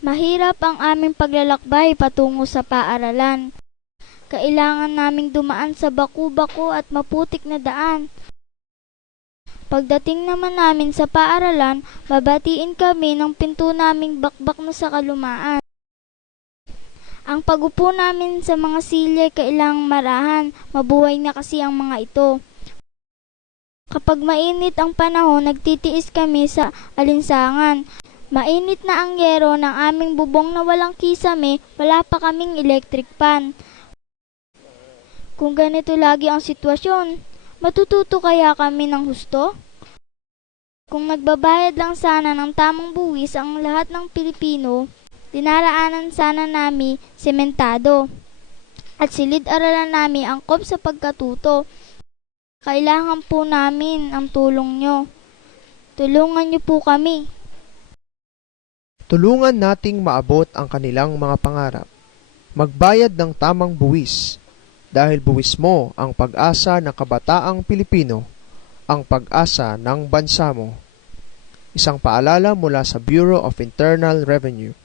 Mahirap ang aming paglalakbay patungo sa paaralan. Kailangan naming dumaan sa baku-bako at maputik na daan. Pagdating naman namin sa paaralan, babatiin kami ng pinto naming bakbak na sa kalumaan. Ang pag-upo namin sa mga silya kailangang marahan, mabuhay na kasi ang mga ito. Kapag mainit ang panahon, nagtitiis kami sa alinsangan. Mainit na ang yero ng aming bubong na walang kisame, wala pa kaming electric pan. Kung ganito lagi ang sitwasyon, matututo kaya kami ng husto? Kung nagbabayad lang sana ng tamang buwis ang lahat ng Pilipino, dinaraanan sana nami sementado at silid-aralan nami angkop sa pagkatuto. Kailangan po namin ang tulong nyo. Tulungan nyo po kami. Tulungan nating maabot ang kanilang mga pangarap. Magbayad ng tamang buwis, dahil buwis mo ang pag-asa ng kabataang Pilipino, ang pag-asa ng bansa mo. Isang paalala mula sa Bureau of Internal Revenue.